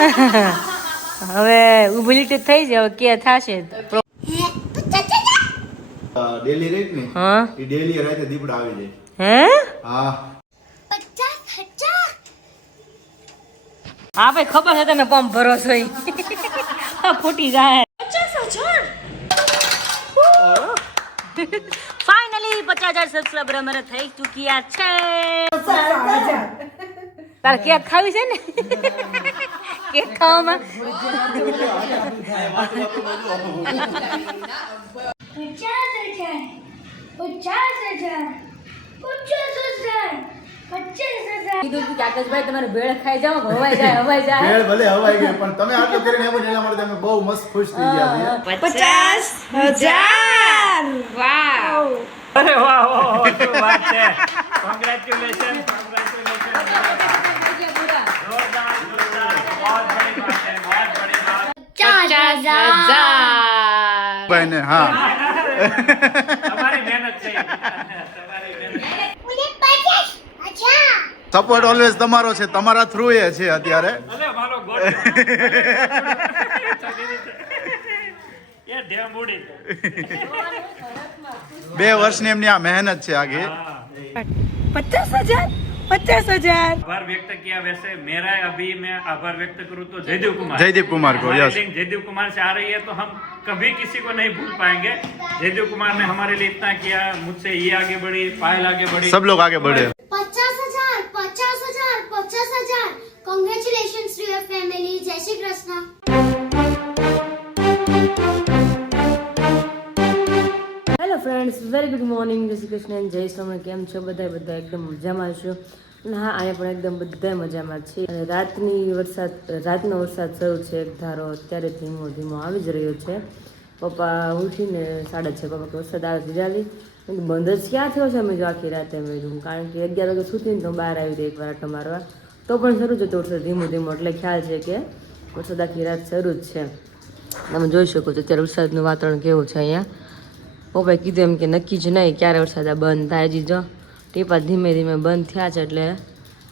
હવે ઉભી થઈ જાય હવે કે થશે ડેલી રેટ ને હા એ ડેલી રાતે દીપડા આવી જાય હે હા હા ભાઈ ખબર છે તમે પંપ ભરો છો ઈ. ફૂટી જાય 50,000 ફાઇનલી 50,000 સબસ્ક્રાઇબર અમારે થઈ ચૂક્યા છે તાર કેક ખાવી છે ને કેક ખાવામાં 50,000 કીધું કે આકાશભાઈ તમારે ભેળ ખાઈ જાઓ હવાઈ જાય ભેળ ભલે હવાઈ ગઈ પણ તમે આટલું કરીને એમ એના માટે અમે બહુ મસ્ત ખુશ થઈ ગયા છીએ 50,000 વાવ અરે વાહ વાહ શું વાત છે કોંગ્રેચ્યુલેશન જોરદાર बहुत बड़ी बात है बहुत बड़ी बात 50,000 ભાઈને હા તમારી મહેનત છે તમારી મહેનત સપોર્ટ ઓલવેઝ તમારો છે તમારા થ્રુ એ છે અત્યારે અરે મારો ગોળ એ ડેમ ઉડી 2 વર્ષની એમની આ મહેનત છે આગે 50,000 आभार व्यक्त किया वैसे मेरा अभी मैं आभार व्यक्त करूँ तो जयदेव कुमार को यस जयदेव कुमार से आ रही है तो हम कभी किसी को नहीं भूल पाएंगे जयदेव कुमार ने हमारे लिए इतना किया मुझसे ये आगे बढ़ी पायल आगे बढ़ी सब लोग आगे बढ़े 50,000 congratulations to your family जय Shri Krishna hello friends very good morning જય શ્રી કૃષ્ણ જય સ્વામી કેમ છો બધા એકદમ મજામાં છો અને હા અહીંયા પણ એકદમ બધા મજામાં છે અને રાતનો વરસાદ શરૂ છે એક ધારો અત્યારે ધીમો ધીમો આવી જ રહ્યો છે પપ્પા ઉઠીને 6:30 પપ્પા વરસાદ આવે છે જાલી બંધ જ ક્યાં થયો છે અમે જો આખી રાતે મેં કારણ કે 11 વાગે સુધીને તો બહાર આવી હતી એકવાર આટો મારવા તો પણ શરૂ જ હતો વરસાદ ધીમો ધીમો એટલે ખ્યાલ છે કે વરસાદ આખી રાત શરૂ જ છે તમે જોઈ શકો છો અત્યારે વરસાદનું વાતાવરણ કેવું છે અહીંયા પપ્પાએ કીધું એમ કે નક્કી જ નહીં ક્યારે વરસાદ આ બંધ થાય હજી જો ટીપા ધીમે ધીમે બંધ થયા છે એટલે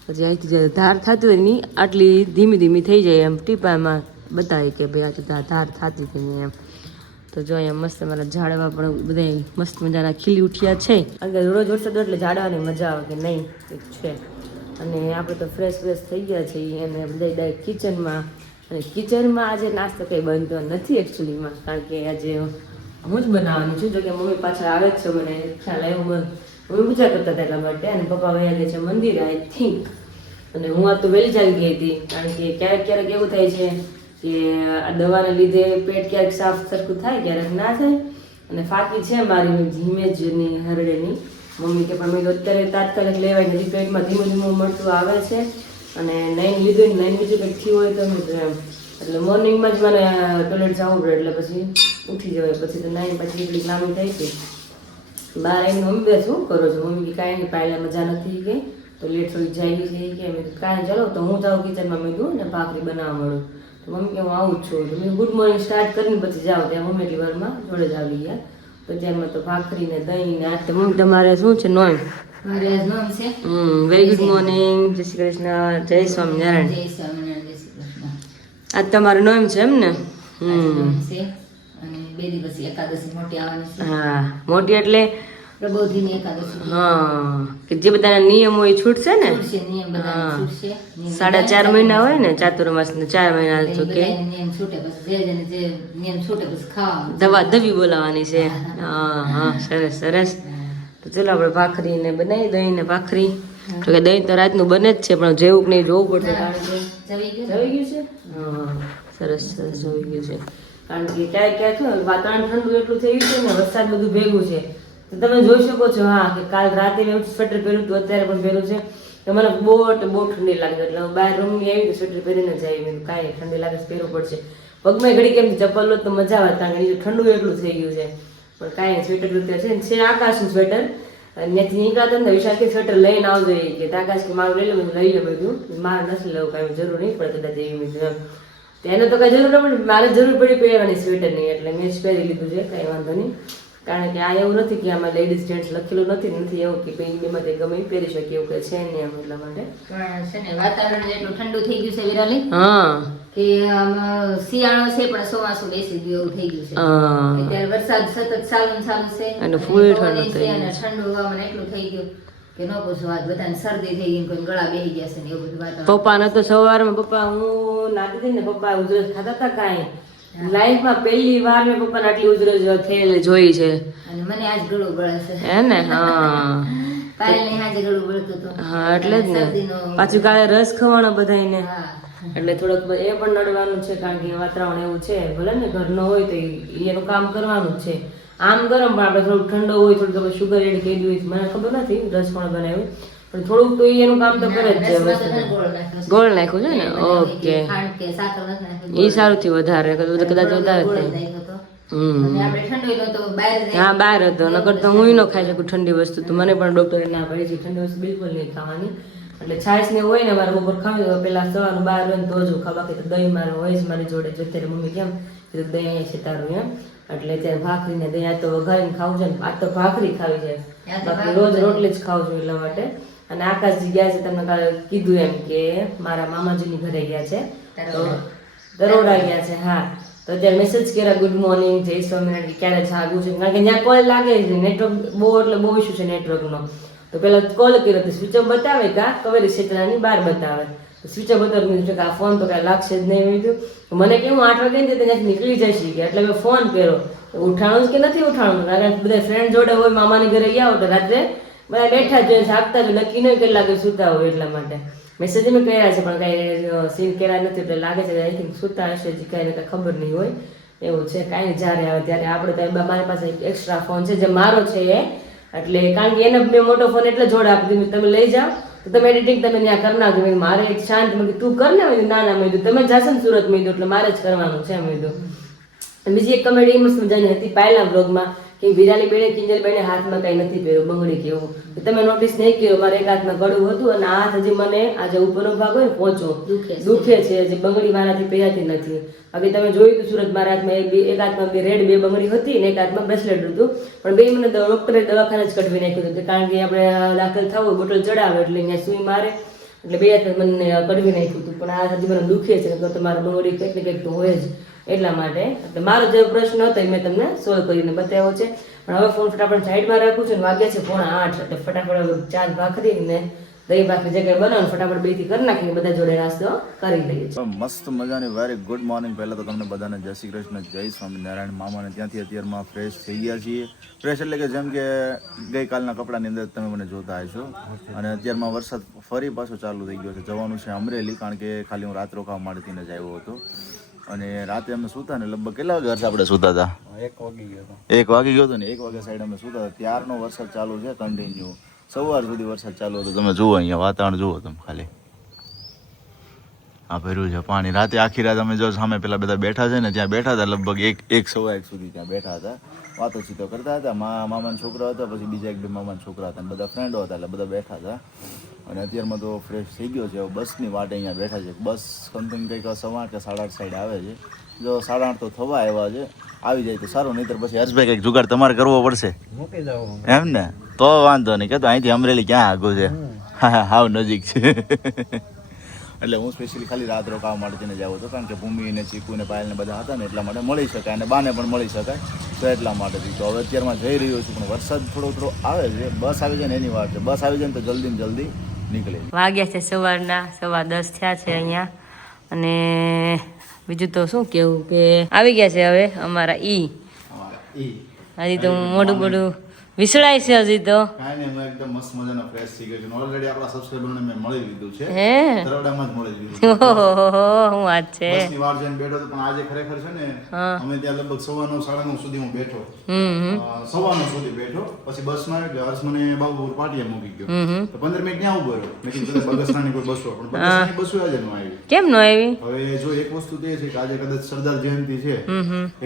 પછી અહીંથી જે ધાર થતી હોય ની આટલી ધીમી ધીમી થઈ જાય એમ ટીપામાં બતાવે કે ભાઈ આ ધાર થતી હતી નહીં એમ તો જો અહીંયા મસ્ત મારા ઝાડવા પણ બધા મસ્ત મજાના ખીલી ઉઠ્યા છે કારણ કે રોજ વરસાદ એટલે ઝાડવાની મજા આવે કે નહીં એક છે અને આપણે તો ફ્રેશ થઈ ગયા છીએ અને બધા ડાયરેક્ટ કિચનમાં અને કિચનમાં આજે નાસ્તો કંઈ બનતો નથી એકચ્યુઅલીમાં કારણ કે આજે હું જ બનાવવાની છું જો કે મમ્મી પાછળ આવે જ છે મને ખ્યાલ આવ્યો મમ્મી પૂજા કરતા હતા એટલા માટે અને પપ્પા વયા ગયા છે મંદિરે આઈ થિંક અને હું આ તો વહેલી જ આવી ગઈ હતી કારણ કે ક્યારેક એવું થાય છે કે આ દવાને લીધે પેટ ક્યારેક સાફ સરખું થાય ક્યારેક ના થાય અને ફાકી છે મારી હિમેજની હરડેની મમ્મી કે પણ મેં અત્યારે તાત્કાલિક લેવાય નથી પેટમાં ધીમું મળતું આવે છે અને નાઈન લીધું નાઈન બીજું કંઈક થયું હોય તો એમ એટલે મોર્નિંગમાં જ મને ટોયલેટ જવું પડે એટલે પછી ઉઠી જવાય પછી તો નાઈન પછી એટલી લાંબી થઈ ગઈ બહાર આવીને મમ્મી બે શું કરો છો મમ્મી કે કાંઈ નહીં પહેલાં મજા નથી કે તો લેટ થોડી જાય છે કે મેં કાંઈ ચાલો તો હું જાઉં કિચનમાં મેં દઉં ને ભાખરી બનાવવા મળું તો મમ્મી કે હું આવું જ છું તો મેં ગુડ મોર્નિંગ સ્ટાર્ટ કરીને પછી જાઉં ત્યાં મમ્મી એટલી વારમાં જોડે જ આવી ગયા તો ત્યારમાં તો ભાખરી ને દહીં ને આ મમ્મી તમારે શું છે નોમ વેરી ગુડ મોર્નિંગ જય શ્રી કૃષ્ણ જય સ્વામિનારાયણ આજ તમારું નોમ છે એમ ને હા મોટી એટલે હા કે જે બધાના નિયમો એ છૂટશે ને 4.5 મહિના હોય ને ચાતુર્માસ ને 4 મહિના તો કે દવા દવી બોલાવાની છે હા સરસ તો ચલો આપણે ભાખરી ને બનાવી દહીં ને ભાખરી તો કે દહીં તો રાતનું બને જ છે પણ જેવું કે નહીં જોવું પડશે કારણ કે જવી ગયું છે હા સરસ જોઈ ગયું છે કારણ કે ક્યાંક વાતાવરણ ઠંડુ એટલું થયું છે ને વરસાદ બધું ભેગું છે તો તમે જોઈ શકો છો હા કે કાલ રાતે મેં સ્વેટર પહેર્યું હતું અત્યારે પણ પહેર્યું છે તો મને બહુ ઠંડી લાગે એટલે હું બહાર રૂમની આવી તો સ્વેટર પહેરીને જ આવી મેં કાંઈ ઠંડી લાગે પહેરવું પડશે પગમાં ઘડી કેમ ચપ્પલ લો તો મજા આવે કારણ કે ઠંડુ એટલું થઈ ગયું છે પણ કાંઈ સ્વેટર છે આકાશનું સ્વેટર ત્યાંથી નીકળતા ને વિશાલથી સ્વેટર લઈને આવજો એ કે આકાશ કે મારું લઈ લે લઈ લે બધું મારે નથી લેવું કાંઈ જરૂર નહીં પડે કદાચ એવી મેં તેને તો કાંઈ જરૂર ન પડે મારે જરૂર પડી પહેરવાની સ્વેટર નહીં એટલે મેં જ પહેરી લીધું છે કાંઈ વાંધો નહીં કારણ કે આ એવું નથી કે આમાં લેડીઝ જેન્ટ્સ લખેલું નથી એવું કે બેમાં તે ગમે એ પહેરી શકે એવું કે છે નહીં એમ એટલા માટે. પણ છે ને વાતાવરણ એટલું ઠંડુ થઈ ગયું છે વિરાલી હા કે આમ શિયાળો છે પણ ચોમાસું બેસી ગયું એવું થઈ ગયું છે. હા અત્યારે વરસાદ સતત ચાલુ છે અને ફૂલ પવન ઠંડુ છે થઈ અને ઠંડુ હવામાન એટલું થઈ ગયું કે ન પૂછો વાત. બધાને શરદી થઈ ગઈ, કોઈ ગળા બેસી ગયા છે ને એવું બધું વાતાવરણ. પપ્પાને તો સવારમાં પપ્પા હું નાતી હતી ને પપ્પા ઉધરસ ખાતા હતા કાંઈ લાઈફમાં પહેલી વાર મેં પપ્પાને આટલી ઉધરસ થયેલી જોઈ છે. અને મને આજ ગળું બળે છે. હે ને? હા પાયલને આજે ગળું બળતું હતું. હા એટલે જ ને શરદીનો- પાછું કાલે રસ ખવાનો બધાને હા એટલે થોડોક એ પણ નડવાનું છે કારણ કે વાતાવરણ એવું છે. ભલે ને ઘરનો હોય તો એનું કામ કરવાનું જ છે. આમ ગરમ પણ આપણે થોડુંક ઠંડો હોય થોડુંક શુગર એડ કરી દઉં મને ખબર નથી રસ પણ બનાવ્યું પણ થોડુંક તો એનું કામ તો કરે જ છે. રસમાં તો ઘણું ગોળ નાખ્યો છે. ગોળ નાખ્યું છે ને? ઓકે ખાંડ કે સાકર નથી નાખ્યું. એ સારું થયું વધારે કદાચ વધારે ગોળ જ થાય. નાખ્યો હતો. હમ અને આપણે ઠંડુ હોય તો બહાર જ હા બહાર હતો નકર તો હું ન ખાઈ શકું ઠંડી વસ્તુ તો મને પણ ડોક્ટરે ના પાડી છે ઠંડી વસ્તુ બિલકુલ નહીં ખાવાની. એટલે છાશ ને હોય ને મારે બપોર ખાવી હોય પેલા સવારનું બહાર હોય ને તો જ ખાવા બાકી તો દહીં મારે હોય જ મારી જોડે જો અત્યારે મમ્મી કેમ કીધું દહીં અહીંયા છે તારું એમ એટલે અત્યારે ભાખરી ને દહીં આ તો વઘારીને ખાવું છે ને આ તો ભાખરી ખાવી છે બાકી રોજ રોટલી જ ખાવું છું એટલા માટે. અને આકાશજી ગયા છે તમને કાલે કીધું એમ કે મારા મામાજીની ઘરે ગયા છે તો દરોડા ગયા છે. હા તો અત્યારે મેસેજ કર્યા ગુડ મોર્નિંગ જય સ્વામિનારાયણ કે ક્યારે જાગવું છે કારણ કે ત્યાં કોલ લાગે જ નહીં નેટવર્ક બહુ એટલે બહુ ઇસ્યુ છે નેટવર્કનો. તો પેલા કોલ કર્યો તો સ્વિચ ઓફ બતાવે કા કવેરી ક્ષેત્રની બહાર બતાવે સ્વિચ ઓફ બતાવ્યું કે આ ફોન તો કાંઈ લાગશે જ નહીં મેં કીધું મને કેવું 8 વાગે ને ત્યાંથી નીકળી જશે કે એટલે મેં ફોન કર્યો ઉઠાણું જ કે નથી ઉઠાણું કારણ કે બધા ફ્રેન્ડ જોડે હોય મામાની ઘરે ગયા હોય તો રાત્રે બધા બેઠા જ જોઈએ જાગતા જ નક્કી નહીં કેટલા વાગે સૂતા હોય એટલા માટે મેસેજ મેં કર્યા છે પણ કાંઈ સીન કર્યા નથી એટલે લાગે છે આઈ થિંક સૂતા હશે જ કાંઈ કાંઈ ખબર નહીં હોય એવું છે. કાંઈ જ્યારે આવે ત્યારે આપણે તો મારી પાસે એક એક્સ્ટ્રા ફોન છે જે મારો છે એ એટલે કારણ કે એને મેં મોટો ફોન એટલે જોડે આપી દીધું તમે લઈ જાઓ તો તમે એડિટિંગ તમે ત્યાં કરી નાખજો મારે એક શાંત મેં તું કર ને મેં ના ના મેં તમે જશો ને સુરત મેં એટલે મારે જ કરવાનું છે મેં બીજી એક કમેડી મસ્ત મજાની હતી પહેલા વ્લોગમાં કે વિરાલી બેને કિંજલ બેને હાથમાં કઈ નથી પહેર્યું બંગડી કેવું તમે નોટિસ નહીં કર્યો મારે એક હાથમાં ગળું હતું અને હાથ હજી મને આજે ઉપરનો ભાગ હોય ને પહોંચો દુખે છે હજી બંગડી મારાથી પહેરાતી નથી. બાકી તમે જોયું હતું સુરત મારા હાથમાં એક હાથમાં રેડ બે બંગડી હતી ને એક હાથમાં બ્રેસલેટ હતું પણ બે મને ડોક્ટરે દવાખાને જ કઢવી નાખ્યું હતું કારણ કે આપણે દાખલ થવું બોટલ ચડાવે એટલે અહીંયા સુઈ મારે એટલે બે હાથ મને કઢવી નાખ્યું હતું પણ આ હજી મને દુખે છે તો તમારે બંગડી કંઈક ને કંઈક તો હોય જ એટલા માટે એટલે મારો જે પ્રશ્ન હતો એ મેં તમને સોલ્વ કરીને બતાવ્યો છે. પણ હવે ફોન ફટાફટ સાઈડમાં રાખું છું ને વાગ્યા છે 7:45 એટલે ફટાફટ ચાર ભાખરી ને દહીં ભાખરી જે કંઈ બનાવો ફટાફટ બેથી કરી નાખીને બધા જોડે નાસ્તો કરી લઈએ છીએ. મસ્ત મજાની વેરી ગુડ મોર્નિંગ. પહેલા તો તમને બધાને જય શ્રી કૃષ્ણ જય સ્વામિનારાયણ. મામાને ત્યાંથી અત્યારમાં ફ્રેશ થઈ ગયા છીએ. ફ્રેશ એટલે કે જેમ કે ગઈકાલના કપડાની અંદર તમે મને જોતા હશો અને અત્યારમાં વરસાદ ફરી પાછો ચાલુ થઈ ગયો છે. જવાનું છે અમરેલી કારણ કે ખાલી હું રાત રોકાવા માટે જ આવ્યો હતો અને રાતે અમે સૂતા ને લગભગ કેટલા વાગે હર્ષ આપણે સૂતા હતા? 1 વાગી ગયો હતો ને 1 વાગ્યા સાઈડ અમે સૂતા હતા ત્યારનો વરસાદ ચાલુ છે કન્ટિન્યુ સવાર સુધી વરસાદ ચાલુ હતો. તમે જુઓ અહીંયા વાતાવરણ જુઓ તમે ખાલી આ ભર્યું છે પાણી. રાતે આખી રાત અમે જો સામે પેલા બધા બેઠા છે ને ત્યાં બેઠા હતા લગભગ 1 સુધી ત્યાં બેઠા હતા વાતો ચીતો કરતા હતા. મામાના છોકરા હતા પછી બીજા 1-2 મામાના છોકરા હતા બધા ફ્રેન્ડો હતા એટલે બધા બેઠા હતા અને અત્યારમાં તો ફ્રેશ થઈ ગયો છે. બસની વાટે અહીંયા બેઠા છે. બસ સમથિંગ કંઈક 8:15 કે 8:30 સાઈડ આવે છે. જો 8:30 તો થવા આવ્યા છે. આવી જાય તો સારું નહીંતર પછી હર્ષભાઈ કંઈક જુગાડ તમારે કરવો પડશે એમ ને તો વાંધો નહીં કે તો અહીંથી અમરેલી ક્યાં આગું છે? હા હાવ નજીક છે એટલે હું સ્પેશિયલી ખાલી રાત રોકાવા માટે જ જાવ હતો કારણ કે ભૂમિ ને ચીકુ ને પાયલ ને બધા હતા ને એટલા માટે મળી શકાય અને બાને પણ મળી શકાય તો એટલા માટેથી. તો હવે અત્યારમાં જઈ રહ્યો છું પણ વરસાદ થોડો આવે છે. બસ આવી જાય ને એની વાત છે. બસ આવી જાય ને તો જલ્દી ને જલ્દી નીકળે. વાગ્યા છે સવારના 10:15 થયા છે અહીંયા અને બીજું તો શું કેવું કે આવી ગયા છે હવે અમારા હજી તો મોટું મોટું વિસળાય છે હજી તો કાંઈ નહીં એકદમ મસ્ત મજાનો ફ્રેશ થઈ ગયો છે. ઓલરેડી આપણા સબસ્ક્રાઇબરને મેં મળી લીધું છે. હે તરવડામાં જ મળી લીધું ઓહો હું વાત છે બસની વાર જઈને બેઠો તો પણ આજે ખરેખર છે ને અમે ત્યાં લગભગ 9:15 9:30 સુધી હું બેઠો 9:15 સુધી બેઠો પછી બસમાં આવ્યો હર્ષ મને બાબુપુર પાટીએ મૂકી ગયો તો 15 મિનિટ ત્યાં ઉભો રહ્યો. મેં કીધું બગસરાની કોઈ બસો પણ બગસરાની બસો આજે ન આવી. કેમ ન આવી? હવે જો એક વસ્તુ તે છે કે આજે કદાચ સરદાર જયંતિ છે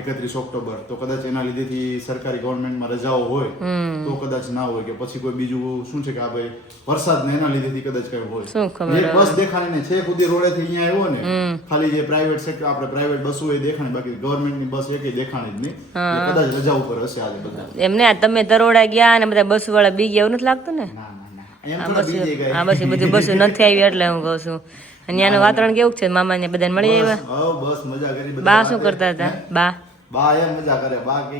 31 ઓક્ટોબર તો કદાચ એના લીધેથી સરકારી ગવર્મેન્ટમાં રજાઓ હોય તો કદાચ ના હોય કે પછી કોઈ બીજું શું છે કે આ ભાઈ વરસાદ ને એના લીધેથી કદાચ કઈ હોય. શું ખબર એક બસ દેખાણી ને છે ખુદી રોડે થી અહીંયા આવ્યો ને ખાલી જે પ્રાઇવેટ સેક્ટર આપણે પ્રાઇવેટ બસો એ દેખાણી, બાકી ગવર્મેન્ટ ની બસ એકે દેખાણી જ નહીં. એ કદાચ રજા ઉપર હશે આજે બધા. એમને આ તમે તરોડા ગયા અને બધા બસ વાળા બી ગયા એવું નથી લાગતું ને? ના ના ના એમ થોડા બીજે ગઈ. આ બસ બધી બસો નથી આવી એટલે હું કહું છું. અને ત્યાંનું વાતાવરણ કેવું છે? મામા ને બધાને મળી આવ્યા? બસ મજા કરી બધા. બા શું કરતા હતા? બા બા એમ મજા કરે. બા કે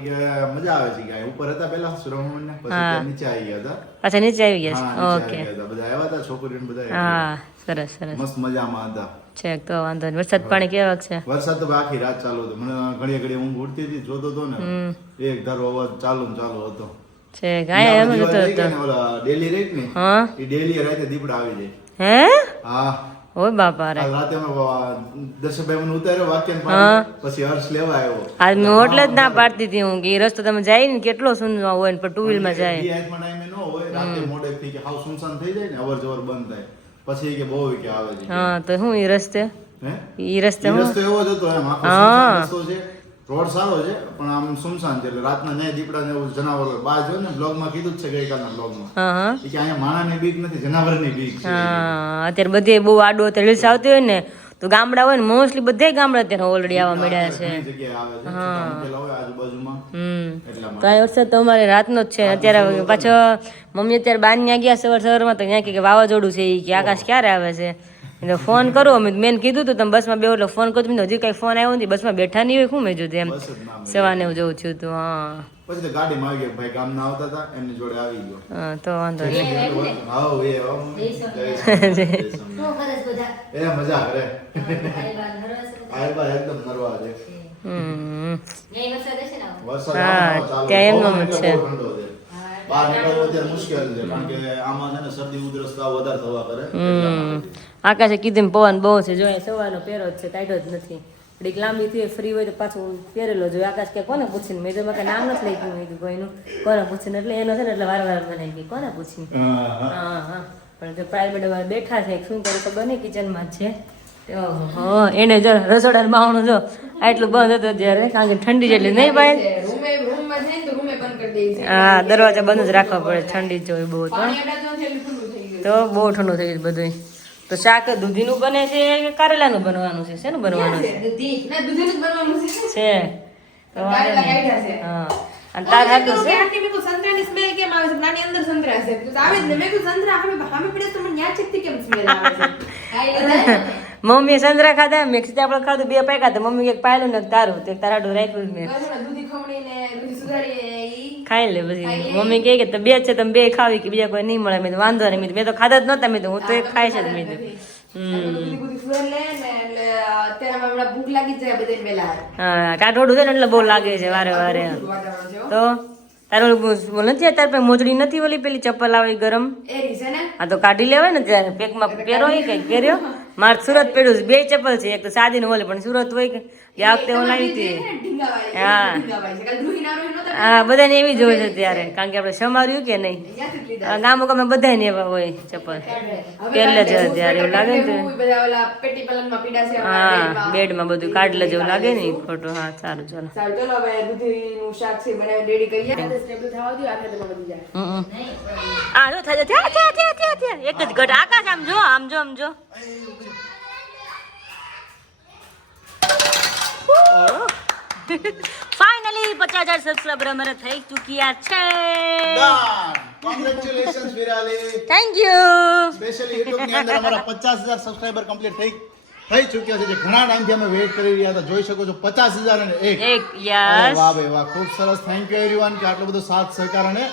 મજા આવે છે કે ઉપર હતા પેલા સુરમણ ને પછી ત્યાં નીચે આવી ગયા હતા. પાછા નીચે આવી ગયા હા, છે? નીચે ઓકે. આવી ગયા હતા. બધા આવ્યા હતા છોકરીઓ ને બધા હા સરસ સરસ મસ્ત મજામાં હતા. છે તો વાંધો નહીં. વરસાદ પાણી કેવા છે? વરસાદ તો આખી રાત ચાલુ હતો. મને ઘડીએ ઘડીએ ઊંઘ ઉડતી હતી, જોતો હતો ને એક ધારો અવાજ ચાલુ ને ચાલુ હતો. છે ગાય એમ જ હતો. ડેલી રેટ ને હા એ ડેલી રાતે દીપડા આવી જાય. હે? હા ઓય બાપા રે. આ રાતે અમે દર્શકભાઈ મને ઉતાર્યો વાક્ય પછી હર્ષ લેવા આવ્યો. આજ મેં હોટલે જ ના પાડતી હતી હું કે એ રસ્તો તમે જાય ને કેટલો સુંદર હોય ને પણ ટુ વ્હીલ માં જાય. ઈ આઈટમાં ટાઈમે ન હોય, રાતે મોડે થી કે હાવ સુનસાન થઈ જાય ને અવર જવર બંધ થાય પછી કે બહુ કે આવે છે. હા તો હું એ રસ્તે હે ઈ રસ્તે ઈ હું રસ્તો એવો જ હતો એમ આખો સુનસાન રસ્તો છે. રોડ સારો છે પણ આમ સુનસાન છે એટલે રાતના ને દીપડા ને એવું જનાવર હોય. બા જો ને બ્લોગ માં કીધું જ છે ગઈકાલના બ્લોગ માં હા હા કે અહીંયા માણાની બીક નથી, જનાવરની બીક છે. હા અત્યારે બધે બહુ આડો અત્યારે રીલ્સ આવતી હોય ને તો ગામડા હોય ને મોસ્ટલી બધે ગામડા અત્યારે ઓલરેડી આવવા મળ્યા છે. ઘણી જગ્યાએ આવે છે છોટા મૂકેલા હોય આજુબાજુમાં એટલા તો માટે. આ વરસાદ તો અમારે રાતનો જ છે. અત્યારે પાછો મમ્મી અત્યારે બાર ત્યાં ગયા સવારમાં તો ત્યાં કે વાવાઝોડું છે ઈ કે આકાશ ક્યારે આવે છે. એટલે ફોન કરો અમે મેં કીધું તું તમે બસમાં બેહો એટલે ફોન કર્યો હજી કઈ ફોન આવ્યો નથી. બસમાં બેઠા નહીં હોય શું મેં જોયું એમ બસ જ ના મળે. સવારને હું જોઉં છું તો હા પછી તો ગાડીમાં આવી ગયા ભાઈ ગામના આવતા હતા એમની જોડે આવી ગયો. હા તો વાંધો નહીં. How A how. શું કરે છે બધા? એ મજા કરે. તારી વાત હરવા છે? આ બા એકદમ નરવા છે. નહીં વરસાદ હશે ને આવો? વરસાદ હા, આવવાનો ચાલુ. ત્યાં એમનો પવન જ એટલે છે. બહુ ઠંડો છે. બહાર નીકળવું અત્યારે મુશ્કેલ છે કારણ કે આમાં છે ને શરદી ઉધરસ તાવ વધારે થવા કરે એટલા માટે. આકાશે કીધું એમ પવન બહુ છે. જો એ સવારનો પહેરો જ છે, કાઢ્યો જ નથી. ઘડીક લાંબી થઈ ફ્રી હોય તો પાછું પહેરેલો જોઈએ. આકાશ કે કોને પૂછીને મેં તો મેં નામ નથી લખ્યું. મેં કીધું કોઈનું કોને પૂછીને એટલે એનો છે ને એટલે વાર મને કે કોને પૂછીને. હા હા પણ જો પ્રાઇવેટ બેઠા છે શું કરું ખબર નહીં કિચનમાં જ છે. ઓહો એને જો રસોડા બાવણું જો આટલું બંધ હતું ત્યારે કારણ કે ઠંડી જેટલી નહીં ભાઈ. હા દરવાજા બંધ જ રાખવા પડે ઠંડી જોઈ બહુ તો બહુ ઠંડુ થઈ ગયું બધું. તો શાક દૂધીનું બને છે કે કારેલાનું બનવાનું છે? શેનું બનવાનું છે? છે તો વાંધો નહીં. હા અને તાર હાથું છે મમ્મીએ સંતરા ખાધા મેં આપણે ખાધું બે પાક્યા હતા. મમ્મી એક પાયલું ને તારું તો તારાડું રાખ્યું મેં ખાઈ લે પછી મમ્મી કહે કે બે છે તમે બે ખાવી કે બીજા કોઈ નહીં મળે. મેં વાંધો નહીં મેં તો ખાધા જ નહોતા. મેં તો હું તો એક ખાઈ છે મેં હા કાઠોડું છે ને એટલે બહુ લાગે છે વારે વારે. તો તારું નથી તાર પાસે મોજડી નથી ઓલી પેલી ચપ્પલ આવે ગરમ? હા તો કાઢી લેવાય ને ત્યારે પેકમાં પહેરો એ કઈ પહેર્યો. મારે સુરત પહેર્યું છે બે ચપ્પલ છે એક તો સાદી ને ઓલી પણ સુરત હોય કે આ વખતે હું લાવી હતી. હા બધાને એવી જ હોય છે ત્યારે કારણ કે આપણે સમાર્યું કે નહીં ગામો ગામે બધા ને એવા હોય ચપ્પલ પહેરલે જ ત્યારે એવું લાગે ને. હા બેડમાં બધું કાઢલે જેવું લાગે ને ફોટો. હા સારું ચાલો આ જો થાય એક જ ઘટ આકાશ આમ જો આમ જો આમ જો ફાઇનલી 50,000 સબસ્ક્રાઇબર અમારે થઈ ચૂક્યા છે. Congratulations Virali. Thank you. Specially YouTube ની અંદર અમારા 50,000 સબસ્ક્રાઇબર કમ્પ્લીટ થઈ ચૂક્યા છે જે ઘણા ટાઈમથી અમે વેઇટ કરી રહ્યા હતા. જોઈ શકો છો 50,001. એક યસ વાહ ભાઈ વાહ ખૂબ સરસ. થેન્ક યુ એવરીવન કે આટલો બધો સાથ સહકાર અને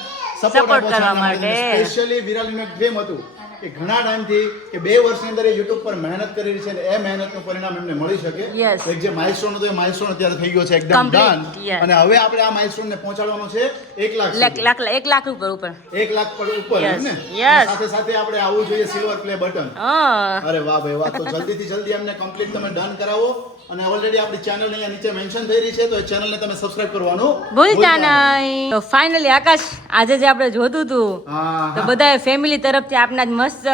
Support સપોર્ટ કરવા માટે. સ્પેશિયલી વિરાલીનું એક ડ્રીમ હતું કે ઘણા ટાઈમથી કે 2 વર્ષની અંદર એ YouTube પર મહેનત કરી રહી છે અને એ મહેનતનું પરિણામ એમને મળી શકે. Yes. એક જે માઇલસ્ટોન હતો એ માઇલસ્ટોન અત્યારે થઈ ગયો છે એકદમ Complete, ડન. yes. અને હવે આપણે આ માઇલસ્ટોન ને પહોંચાડવાનો છે 1 લાખ સુધી. 1 લાખ ઉપર 1 લાખ પર ઉપર Yes, એમ ને yes. સાથે સાથે આપણે આવવું જોઈએ સિલ્વર પ્લે બટન. હા અરે વાહ ભાઈ વાહ. તો જલ્દીથી જલ્દી એમને કમ્પ્લીટ તમે ડન કરાવો અને ઓલરેડી આપણી ચેનલ અહીંયા નીચે મેન્શન થઈ રહી છે તો એ ચેનલને તમે સબસ્ક્રાઇબ કરવાનું ભૂલતા નહીં. તો ફાઇનલી આકાશ આજે જે આપણે જોતું હતું હા તો બધા ફેમિલી તરફથી આપના જ મસ્ત મસ્ત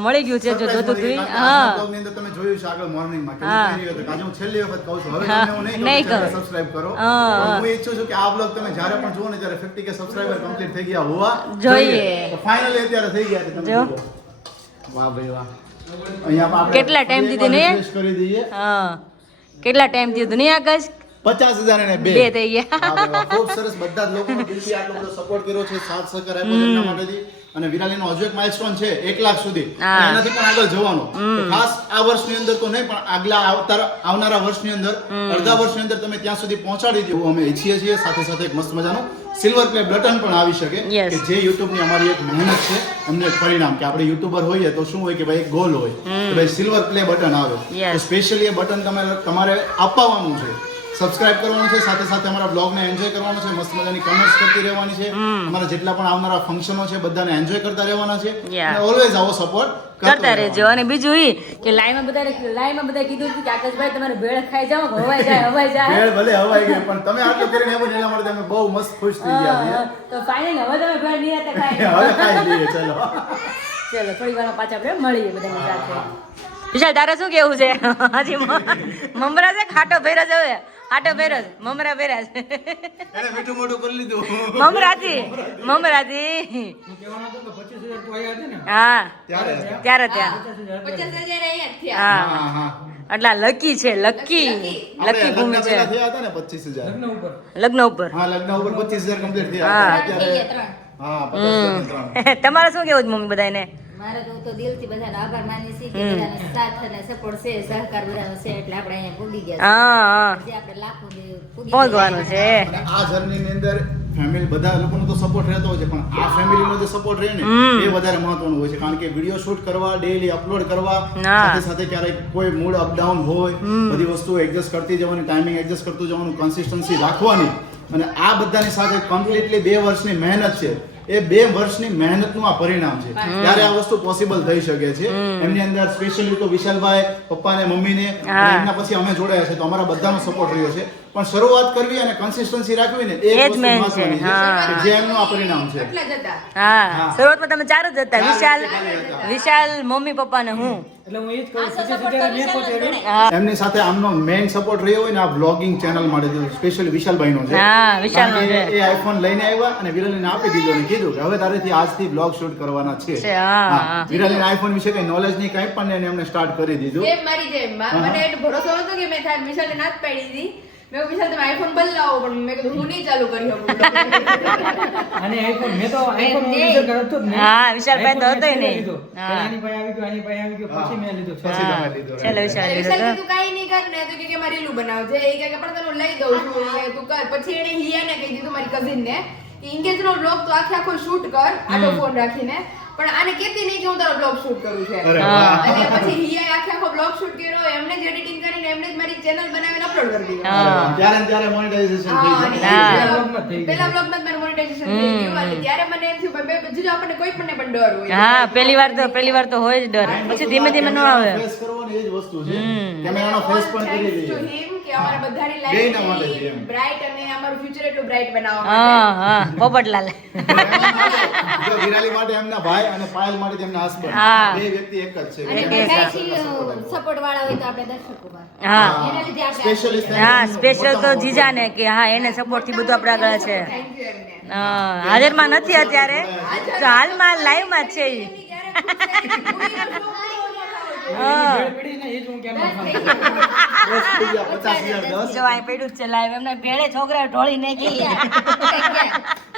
મળી ગયું છે જો જોતું તું હા બ્લોગની અંદર તમે જોયું છે આગળ મોર્નિંગમાં કે હા. હું કહી રહ્યો હતો કે આજે હું છેલ્લી વખત કહું છું હવે હા. તમને હું નહીં નહીં કહું. કહું સબસ્ક્રાઇબ કરો હા. પણ હું ઈચ્છું છું કે આ બ્લોગ તમે જ્યારે પણ જુઓ ને ત્યારે 50k સબસ્ક્રાઇબર કમ્પ્લીટ થઈ ગયા હોવા જોઈએ. તો ફાઇનલી અત્યારે થઈ ગયા છે તમે જો. જુઓ. વાહ ભાઈ વાહ અહીંયા આપણે કેટલા time થી તેને? refresh કરી દઈએ હા કેટલા ટાઈમ થયો હતું નહીં આકાશ 50,000 અને બે થઈ ગયા. વાહ ભાઈ વાહ. ખૂબ સરસ બધા જ લોકોનો દિલથી આટલો બધો સપોર્ટ કર્યો છે સાથ સહકાર આપ્યો છે એમના માટેથી અને વિરાલીનો હજુ એક માઇલસ્ટોન છે 1 લાખ સુધી હા. અને એનાથી પણ આગળ જવાનો તો ખાસ આ વર્ષની અંદર તો નહીં પણ આગલા આવનારા વર્ષની અંદર અડધા વર્ષની અંદર તમે ત્યાં સુધી પહોંચાડી દો અમે ઈચ્છીએ છીએ સાથે સાથે એક મસ્ત મજાનું સિલ્વર પ્લે બટન પણ આવી શકે Yes. કે જે YouTube ની અમારી એક મહેનત છે એમને એક પરિણામ કે આપણે યુટ્યુબર હોઈએ તો શું હોય કે ભાઈ એક ગોલ હોય કે ભાઈ સિલ્વર પ્લે બટન આવે Yes. તો સ્પેશિયલી એ બટન તમારે અપાવવાનું છે સબસ્ક્રાઇબ કરવાનું છે સાથે સાથે અમારા બ્લોગને એન્જોય કરવાનો છે મસ્ત મજાની કમેન્ટ્સ કરતી રહેવાની છે અમારા જેટલા પણ આવનારા ફંક્શનો છે બધાને એન્જોય કરતા રહેવાના છે Yeah. અને ઓલવેઝ આવો સપોર્ટ કરતા રહેજો અને બીજું ઈ કે લાઈનમાં બધા કીધું હતું કે આકાશભાઈ તમારે ભેળ ખાઈ જાઓ કે હવાઈ જાય ભેળ ભલે હવાઈ ગઈ પણ તમે આટલું કરીને એવું એના માટે અમે બહુ મસ્ત ખુશ થઈ ગયા છીએ તો ફાઇનલ હવે તમે ભેળ નિરાતે ખાઈ હવે ખાઈ લઈએ ચલો ચલો થોડી વાર પાછા આપણે મળીએ બધા સાથે વિશાલ તારે શું કેવું છે હજી મમરા છે ખાટો ભેરો છે હવે ખાટો ભેરો છે મમરા ભેરા છે એને મીઠું મોઢું કરી લીધું મમરાથી હા ત્યારે ત્યાં હા હા હા એટલા લકી છે લકી આપણે ભૂમિ લગ્ન છે પહેલા થયા હતા ને 25,000 લગ્ન ઉપર હા લગ્ન ઉપર 25,000 કમ્પ્લીટ થયા હા. હતા અત્યારે હા 50,000 તમારે શું કેવું છે મમ્મી બધાને મારે તો દિલથી બધાનો આભાર માની છીએ કે બધાનો સાથ અને સપોર્ટ છે સહકાર બધાનો છે એટલે આપણે અહીંયા પૂગી ગયા હા છે જે આપણે લાખો પહોંચવાનું છે અને આ જર્નીની અંદર ફેમિલી બધા લોકોનો તો સપોર્ટ રહેતો હોય છે પણ આ ફેમિલીનો જે સપોર્ટ રહે ને એ વધારે મહત્વનું હોય છે કારણ કે વિડીયો શૂટ કરવા ડેઈલી અપલોડ કરવા હા. સાથે સાથે ક્યારેક કોઈ મૂડ અપડાઉન હોય બધી વસ્તુઓ એડજસ્ટ કરતી જવાની ટાઈમિંગ એડજસ્ટ કરતું જવાનું કન્સિસ્ટન્સી રાખવાની અને આ બધાની સાથે કમ્પ્લીટલી 2 વર્ષની મહેનત છે એ 2 વર્ષની મહેનતનું આ પરિણામ છે ત્યારે આ વસ્તુ પોસિબલ થઈ શકે છે એમની અંદર સ્પેશિયલી તો વિશાલભાઈ પપ્પાને મમ્મીને અને એમના પછી અમે જોડાયા છે તો અમારા બધાનો સપોર્ટ રહ્યો છે પણ શરૂઆત કરવી અને કન્સિસ્ટન્સી રાખવી ને એ એ જ વસ્તુ main મહત્વની છે. છે હા. કે જે એમનું આ પરિણામ છે હા હા. શરૂઆતમાં તમે ચાર જ હતા ચાર જ હતા. વિશાલ મમ્મી પપ્પા ને હું એટલે હું એ જ કહું 25,000 મેં પહોંચાડ્યું. હા એમની સાથે આમનો મેઇન સપોર્ટ રહ્યો હોય ને આ બ્લોગિંગ ચેનલ માટે સ્પેશિયલી વિશાલભાઈનો છે હા, વિશાલનો કારણ કે છે. એ આઈફોન લઈને આવ્યા અને વિરાલીને આપી દીધો અને કીધું કે હવે તારેથી આજથી બ્લોગ શૂટ કરવાના છે છે, હા, હા. વિરાલીને આઈફોન વિશે કઈ નોલેજ નહીં કાંઈ પણ નહીં અને એમને સ્ટાર્ટ કરી દીધું જેમ મારી જેમ મને એટલો ભરોસો હતો કે મેં થાય વિશાલને ના જ પાડી દીધી મેં કીધું, વિશાલ તમે આઈફોન બદલાવો પણ મેં કીધું હું નહીં ચાલુ કરી શકું અને iPhone, મેં તો iPhone નો user કરતો જ નહીં. હા, વિશાલભાઈ તો iPhone મેં હતોય નહીં. લીધો. હા. પેલા આની પાસે આવી ગયો, આની પાસે આવી ગયો, પછી મેં લીધો. પછી તમે લીધો ચલો વિશાલ અને લીધો વિશાલ તો. કીધું કાંઈ નહીં કર ને તો કે મારે રીલું બનાવજે એ કે પણ તને હું લઈ દઉં છું એ કે તું કર પછી એને હિયાને કહી દીધું મારી કઝિન ને કે engage નો બ્લોગ તો આખો શૂટ કર આટો ફોન રાખીને પણ આને કહેતી નહીં કે હું તારો બ્લોગ શૂટ કરું છું અરે વાહ. અને પછી હિયાએ આખો બ્લોગ શૂટ કર્યો એમને જ એડિટિંગ કરીને એમને જ મારી ચેનલ બનાવીને અપલોડ કરી દીધો હા. ત્યારે ને ત્યારે મોનેટાઇઝેશન થઈ હા, જાય અને હા. પેલા vlogમાં જ થઈ ગયું. પેલા vlogમાં જ મારું મોનેટાઇઝેશન થઈ ગયું અને ત્યારે મને એમ થયું ભાઈ બીજું આપણને કોઈ પણ પણ ડર હોય હા પહેલી વાર તો હોય જ ડર પછી ધીમે ધીમે ન આવે ફેસ કરવાની એ જ વસ્તુ છે કેમેરાનો ફેસ પણ કરી દઈએ કે અમારા બધાની બેયના માટે જ એમ. લાઈફ બ્રાઇટ અને અમારું ફ્યુચર એટલું બ્રાઇટ બનાવવા હા હા પોપટલાલ જો વિરાલી માટે એમના ભાઈ અને પાયલ માટે તેમના હસબન્ડ હા. બે વ્યક્તિ એક જ છે એક જ છે. સપોર્ટ વાળા હોય તો આપણે દર્શકોમાં હા એના લીધે આપણે સ્પેશિયલિસ્ટ હા સ્પેશિયલ તો જીજા ને કે હા એને સપોર્ટ થી બધું આપણે આગળ છે હા હાજરમાં નથી અત્યારે તો હાલમાં લાઈવ માં જ છે ઈ. હા ભેળ પડી ને એ જ હું કેમેરા ખાઉં. 50,000 10 જો અહીં પડ્યું જ છે લાઈવ એમને ભેળે છોકરા ઢોળી નાખી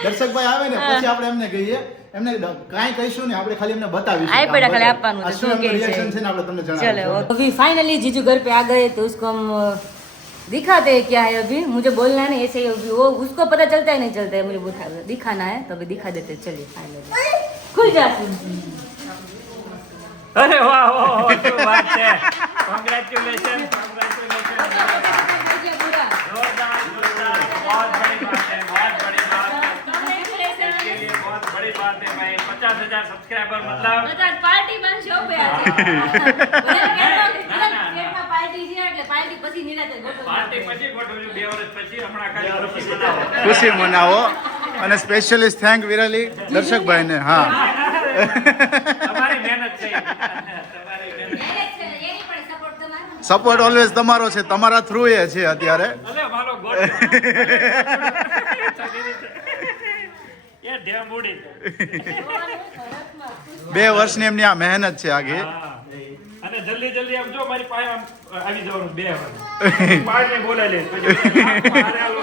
દર્શકભાઈ આવે ને પછી આપણે એમને કહીએ એમને કાંઈ કહીશું ને આપણે ખાલી એમને બતાવીશું આઈ પડ્યા ખાલી આપવાનું છે, આ શું કહે છે. reaction છે ને આપણે તમને चलो જણાવીશું अभी फाइनली जीजू घर पे आ गए तो उसको हम दिखाते हैं क्या है अभी मुझे बोलना है नहीं ऐसे ही अभी वो उसको पता चलता है नहीं चलता है मुझे दिखाना है तो अभी दिखा देते हैं चलिए फाइनली खुल जाती अरे वाह वाह वाह, શું વાત છે કોંગ્રેચ્યુલેશન जोरदार जोरदार बहुत बड़ी बात है बहुत बड़ी बात इसके लिए बहुत बड़ी बात है भाई 50,000 सब्सक्राइबर मतलब પાર્ટી બનશે હો બે પાર્ટી છે એટલે પાર્ટી પછી નિરાતે પાર્ટી પછી ગોઠવ્યું 2 વર્ષ પછી હમણાં ખાલી ખુશી મનાવો ખુશી મનાવો અને સ્પેશિયલિસ્ટ થેન્ક વિરાલી દર્શકભાઈને હા તમારી મહેનત સપોર્ટ ઓલવેઝ તમારો છે, તમારા થ્રુ એ છે અત્યારે. અલે મારો ગોળ એ ડેમ ઉડી 2 વર્ષની એમની આ મહેનત છે આગે. હા. અને જલ્દી જલ્દી આમ જો મારી પાસે આમ આવી જવાનું 2 વાર પાંચ ને બોલાય લે પછી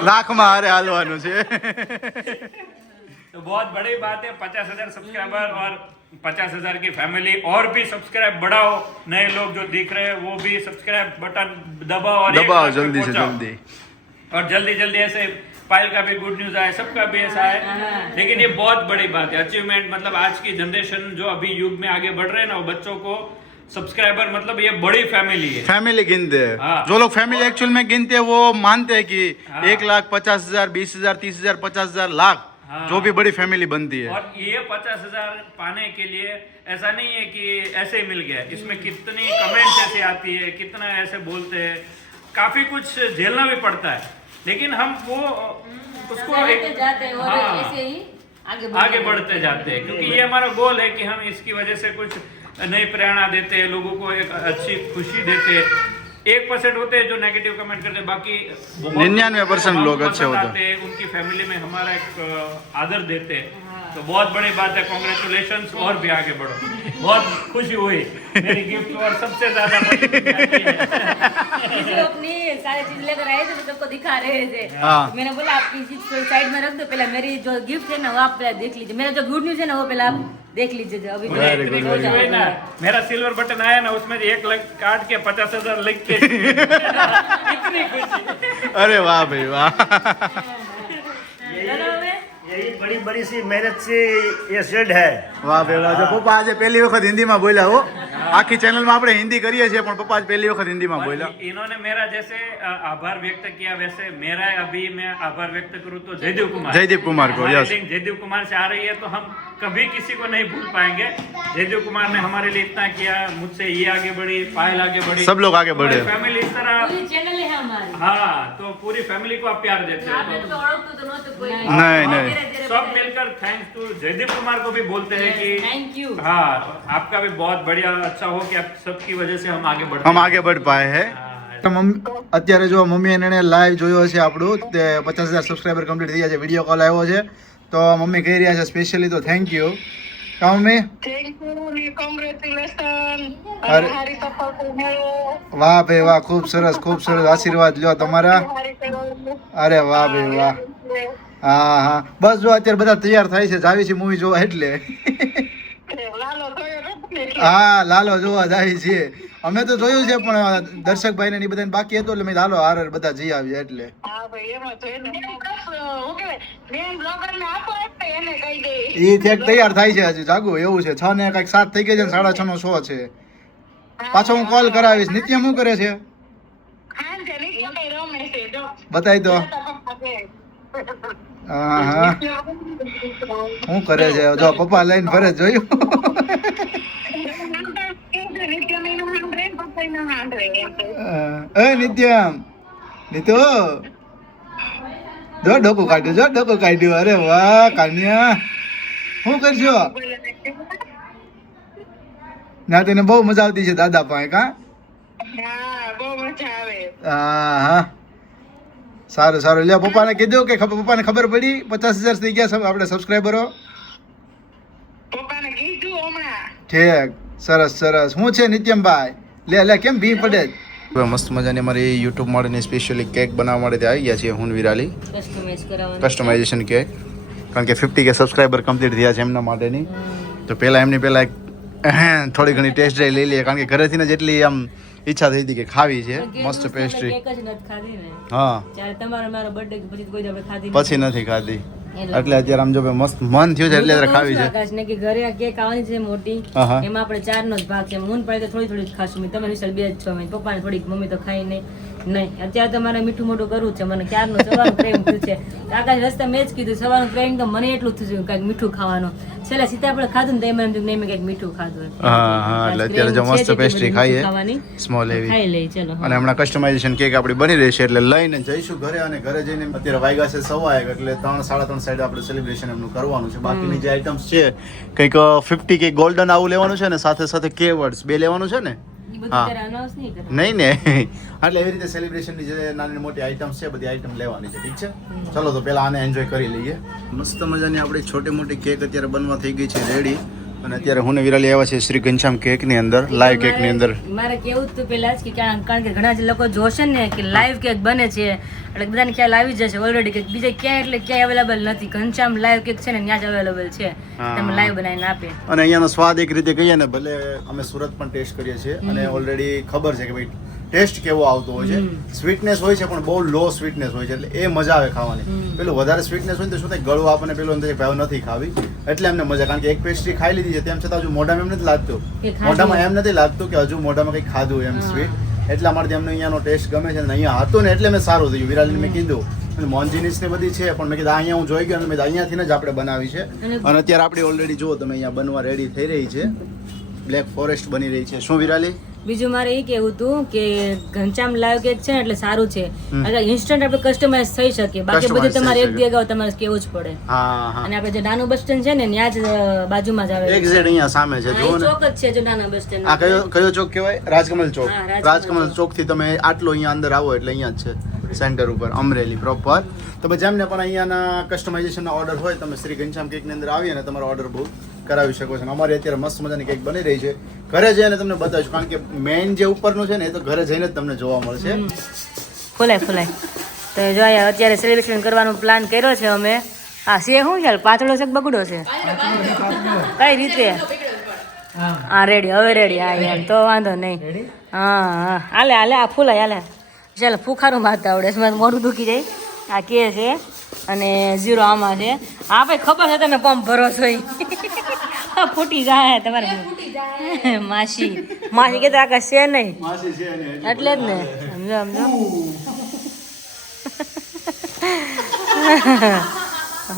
લાખમાં હારે હાલવાનું છે. तो बहुत बड़ी बात है 50,000 सब्सक्राइबर और 50,000 की फैमिली और भी सब्सक्राइब बढ़ाओ. नए लोग जो दिख रहे हैं वो भी सब्सक्राइब बटन दबाओ और 1 दबाओ लाख तक जल्दी से पहुंचाओ. जल्दी. और जल्दी जल्दी ऐसे पायल का भी गुड न्यूज आए, सबका भी ऐसा है. लेकिन ये बहुत बड़ी बात है, अचीवमेंट. मतलब आज की जनरेशन जो अभी युग में आगे बढ़ रहे हैं ना, वो बच्चों को सब्सक्राइबर मतलब ये बड़ी फैमिली है. फैमिली गिनते हैं. हाँ. जो लोग फैमिली एक्चुअल में गिनते हैं वो मानते हैं कि हाँ. 1,50,000, 20,000, 30,000, 50,000, लाख हाँ. जो भी बड़ी फैमिली बनती है. और ये 50,000 पाने के लिए ऐसा नहीं है कि ऐसे ही मिल गया. इसमें कितनी कमेंट्स ऐसे आती है, कितना ऐसे बोलते हैं, काफी कुछ झेलना भी पड़ता है. लेकिन हम वो उसको जाते जाते हैं और हाँ, ऐसे ही आगे बढ़ते जाते हैं. क्योंकि ये हमारा गोल है कि हम इसकी वजह से कुछ नई प्रेरणा देते हैं, लोगों को एक अच्छी खुशी देते हैं. 1% होते हैं जो नेगेटिव कमेंट करते हैं, बाकी 99% लोग अच्छे होते हैं. आते हैं. उनकी फैमिली में हमारा एक आदर देते हैं. तो बहुत बड़ी बात है. कॉन्ग्रेचुलेशंस और भी आगे बढ़ो. बहुत खुशी हुई. मेरी गिफ्ट और सबसे ज्यादा बड़ी gift आती है. जो अपनी सारी चीज लेकर आए थे तो सबको दिखा रहे थे. हाँ. मैंने बोला आपकी चीज थोड़ी साइड में रख दो, पहले मेरी जो गिफ्ट है ना वो आप पहले देख लीजिए, मेरा जो गुड न्यूज है ना वो पहले आप देख लीजिए. जो अभी मुझे इतनी खुशी हुई ना, मेरा सिल्वर बटन आया ना, उसमें 1 लाख काट के 50,000 लिख के इतनी खुशी. अरे वाह भाई वाह. यही बड़ी बड़ी सी मेहनत से ये सेट है. વાહ ભાઈ વાહ. જો પપ્પા આજે પહેલી વખત હિન્દીમાં બોલ્યા હો. આખી ચેનલમાં આપણે હિન્દી કરીએ છીએ પણ પપ્પા આજ પહેલી વખત હિન્દીમાં और બોલ્યા. इन्होंने मेरा जैसे आभार व्यक्त किया, वैसे मेरा अभी मैं आभार व्यक्त करूँ तो जयदेव कुमार. जयदीप कुमार को, हमारी यस. लिंक जयदेव कुमार से आ रही है, तो हम कभी किसी को नहीं भूल पाएंगे. जयदेव कुमार ने हमारे लिए इतना किया, मुझसे ये आगे बढ़ी, पायल आगे बढ़ी, सब लोग आगे बढ़े. फैमिली इस तरह. पूरी चैनल है हमारी. हाँ, तो पूरी फैमिली को आप प्यार देते आपने हो. तो ओळखतो तो नव्हतं कोई. नहीं, नहीं. सब मिलकर थैंक्स टू जयदीप कुमार को भी बोलते हैं कि थैंक यू. हाँ, आपका भी बहुत बढ़िया अच्छा हो कि आप सबकी वजह से हम आगे बढ़ हम आगे बढ़ पाए हैं. તો અત્યારે જો મમ્મી એને લાઈવ જોયો છે આપણું તે 50,000 સબસ્ક્રાઈબર કમ્પ્લીટ થઈ ગયા છે. વિડીયો કોલ આવ્યો છે તો મમ્મી કહી રહ્યા છે સ્પેશિયલી તો થેન્ક યુ. કા મમ્મી? અરે વાહ ભાઈ વાહ. ખૂબ સરસ આશીર્વાદ લ્યો તમારા. અરે વાહ ભાઈ વાહ. હા હા બસ જો અત્યારે બધા તૈયાર થાય છે, જાવી છે મૂવી જોવા એટલે. હા લાલો જોવા જાય છે. અમે તો જોયું છે પણ દર્શકભાઈ ને બધાને બાકી હતું એટલે મેં હાલો હાર બધા જઈ આવ્યા એટલે. એ તૈયાર થાય છે હજી જાગો એવું છે. 6 ને કઈક 7 થઈ ગઈ છે ને 6:30 નો શો છે. પાછો હું કોલ કરાવીશ. નિત્ય શું કરે છે બતાવી દો. હા હા શું કરે છે જો પપ્પા લઈને ફરે જોયું. નિત્યમ નીતુ જો ડોકું કાઢ્યું. અરે વાહ કાન્યા શું કરશો ના? તેને બહુ મજા આવતી છે દાદા પાસે. કા હા હા સારું લ્યો. પપ્પાને કીધું કે પપ્પાને ખબર પડી 50,000 થઈ ગયા આપણે સબસ્ક્રાઈબરો? ઠીક સરસ. શું છે નિત્યમભાઈ? લે કેમ ભી પડે? મસ્ત મજાની અમારી યુટ્યુબ માટેની સ્પેશિયલી કેક બનાવવા માટે આવી ગયા છીએ હું વિરાલી. કસ્ટમાઇઝેશન કેક, કારણ કે 50K સબસ્ક્રાઈબર કમ્પ્લીટ થયા છે એમના માટેની. તો પહેલાં થોડી ઘણી ટેસ્ટ ડ્રાઈવ લઈ લઈએ, કારણ કે ઘરેથી ને જેટલી આમ ઈચ્છા થઈ હતી કે ખાવી છે મસ્ત પેસ્ટ્રી. હા પછી નથી ખાધી એટલે અત્યારે આમ જો મસ્ત મન થયું છે એટલે ખાવી છે. ને કે ઘરે કેક આવવાની છે મોટી, એમાં આપણે 4 નો જ ભાગ છે. મૂન પડે તો થોડી જ ખાશું. તમે નિશાળ 2 જ છો. પપ્પાને થોડીક, મમ્મી તો ખાઈ નહીં. અત્યારે તો મારે મીઠું મોટું કરવું છે. મને ક્યારનું સવારનું ક્રેવિંગ થયું છે. આકાશ રસ્તા મેં જ કીધું સવારનું ક્રેવિંગ તો મને એટલું થયું કંઈક મીઠું ખાવાનું. છેલ્લે સીતાફળ ખાધું ને એમ નહીં મેં કંઈક મીઠું ખાધું. હા એટલે અત્યારે જો મસ્ત પેસ્ટ્રી ખાઈએ સ્મોલ એવી. ખાઈ લઈ ચલો. અને હમણાં કસ્ટમાઇઝેશન કેક આપણી બની રહેશે એટલે લઈને જઈશું ઘરે. અને ઘરે જઈને અત્યારે વાગ્યા છે 1:15 એટલે 3-3:30 સાઈડ આપણે સેલિબ્રેશન એમનું કરવાનું છે. બાકીની જે આઈટમ્સ છે કંઈક 50K ગોલ્ડન આવું લેવાનું છે ને સાથે સાથે કે વર્ડ્સ 2 લેવાનું છે ને. બધું હા. ત્યારે announce નહીં કરે. નહીં ને એટલે એવી રીતે સેલિબ્રેશનની જે નાની મોટી આઈટમ્સ છે બધી આઈટમ લેવાની છે, ઠીક છે. ચલો તો પહેલા આને એન્જોય કરી લઈએ. મસ્ત મજાની આપણી છોટી મોટી કેક અત્યારે બનવા થઈ ગઈ છે રેડી. અને અત્યારે હું ને વિરાલી આવ્યા છે શ્રી ઘનશ્યામ કેકની અંદર, લાઈવ કેકની અંદર. મારે કેવું હતું પેલા જ કે કારણ કે ઘણા જે લોકો જોશે ને કે લાઈવ કેક બને છે એટલે બધાને ખ્યાલ આવી જશે ઓલરેડી કે બીજે ક્યાંય એટલે ક્યાંય અવેલેબલ નથી. ઘનશ્યામ લાઈવ કેક છે ને ત્યાં જ અવેલેબલ છે, તમે લાઈવ બનાવીને આપે. અને અહીંયાનો સ્વાદ એક રીતે કહીએ ને, ભલે અમે સુરત પણ ટેસ્ટ કરીએ છીએ અને ઓલરેડી ખબર છે કે ભાઈ ટેસ્ટ કેવો આવતો હોય છે. સ્વીટનેસ હોય છે પણ બહુ લો સ્વીટનેસ હોય છે એટલે એ મજા આવે ખાવાની. પેલું વધારે સ્વીટનેસ હોય ને તો શું થાય, ગળું આપણને પેલું અંદર ભાવ નથી ખાવી એટલે અમને મજા. કારણ કે એક પેસ્ટ્રી ખાઈ લીધી છે તેમ છતાં હજુ મોઢામાં એમ નથી લાગતું, મોઢામાં એમ નથી લાગતું કે હજુ મોઢામાં કંઈક ખાધું એમ સ્વીટ. એટલા માટે અમને અહીંયાનો ટેસ્ટ ગમે છે ને અહીંયા હતું ને એટલે મેં સારું થયું. વિરાલીને મેં કીધું મોન્જીનીસ ને બધી છે પણ મેં કીધું અહીંયા હું જોઈ ગયો અને મેં અહીંયાથી જ આપણે બનાવી છે. અને અત્યારે આપણી ઓલરેડી જુઓ તમે અહીંયા બનવા રેડી થઈ રહી છે, બ્લેક ફોરેસ્ટ બની રહી છે. શું વિરાલી? બીજું મારે એ કેવું હતું કે ઘનશ્યામ લાઈવ કેક છે ને એટલે સારું છે, ઇન્સ્ટન્ટ આપણે કસ્ટમાઇઝ થઈ શકે. બાકી બધું તમારે એક દી અગાઉ તમારે કેવું જ પડે. હા હા. અને આપણે જે નાનું બસ સ્ટેન્ડ છે ને ત્યાં જ બાજુમાં જ આવે છે. એક્ઝેક્ટ અહીંયા સામે છે, જુઓ ને. ચોક જ છે જો નાના બસ સ્ટેન્ડ. આ કયો ચોક કહેવાય? રાજકમલ ચોક. હા, રાજકમલ રાજકમલ ચોક થી તમે આટલો અહીંયા અંદર આવો એટલે અહીંયા જ છે સેન્ટર ઉપર, અમરેલી પ્રોપર. તો જેમને પણ અહીંયાના કસ્ટમાઇઝેશન ના ઓર્ડર હોય તમે શ્રી ઘનશ્યામ કેક ની અંદર આવી અને તમારો ઓર્ડર બુક કરાવી શકો છો. અમારી અત્યારે મસ્ત મજાની કેક બની રહી છે, ઘરે જઈને તમને બતાવીશું. કારણ કે મેઇન જે ઉપરનું છે ને એ તો ઘરે જઈને જ તમને જોવા મળશે. ફૂલાય તો જો અહીંયા અત્યારે સેલિબ્રેશન કરવાનો પ્લાન કર્યો છે અમે. હા છે શું ખ્યાલ, પાતળો છે કે બગડો છે? કઈ રીતે? હા રેડી, હવે રેડી. હા યાર તો વાંધો નહીં. હા હાલે આ ફૂલાય હાલે. ચાલ ફૂખારું મારતા આવડે છે, મારું મોઢું દુખી જાય. આ કે છે અને 0 આમાં છે. હા ભાઈ ખબર છે તમે પંપ ભરો છો ફૂટી જાય તમારે માસી કે આકાશ છે નહીં એટલે જ ને. સમજો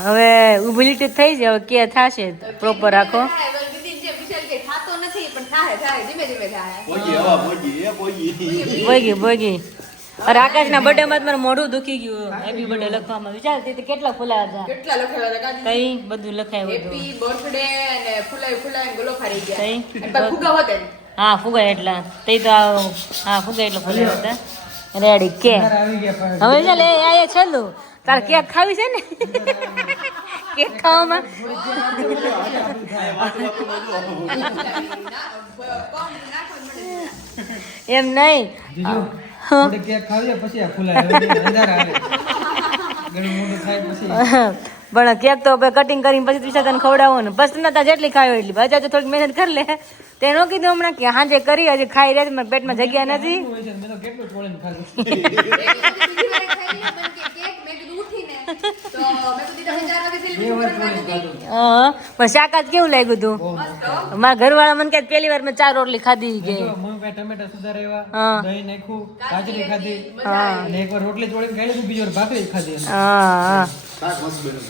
હવે ઉભીલીટી થઈ છે, હવે કે થશે પ્રોપર રાખો. બોગી અરે આકાશના બર્થડે માં મારું મોઢું દુખી ગયું હેપી બર્થડે લખવામાં. વિચારતી હતી કેટલા ફૂલાયા હતા, કેટલા લખાવ્યા હતા કઈ બધું લખાયું હતું. હેપી બર્થડે અને ફૂલાઈ ગોલો ફરી ગયા કઈ? અને પછી ફુગા હોતે. હા ફુગા એટલા તે તો હા ફુગા એટલા ફૂલાયા હતા. રેડી કે આવી ગયા હવે ચાલ એ છેલ્લું તારે કેક ખાવી છે ને કેક ખાવામાં એમ નહીં. થોડી કેક ખાવીએ પછી આ ફૂલાય અંદર આવે ઘણું મોટું થાય પછી પણ કેક તો કટિંગ કરીને પછી વિચાર તને ખવડાવો ને બસ તને તાર જેટલી ખાવી એટલી પછી તો થોડીક મહેનત કરી લે. તે નો કીધું હમણાં કે હાજે કરી હજી ખાઈ રહે મારા પેટમાં જગ્યા નથી. મેં તો કેટલું ટોળીને ખાધું. પણ શાકાત કેવું લાગ્યું તું? મારા ઘરવાળા મને કે પહેલી વાર મેં 4 રોટલી ખાધી કે મમ્મી પાસે ટમેટા સુધાર્યા, હા. દહીં નાખ્યું, કાજરી ખાધી અને એકવાર રોટલી ચોળીને ખાઈ લીધું, બીજી વાર ભાખરી ખાધી. હા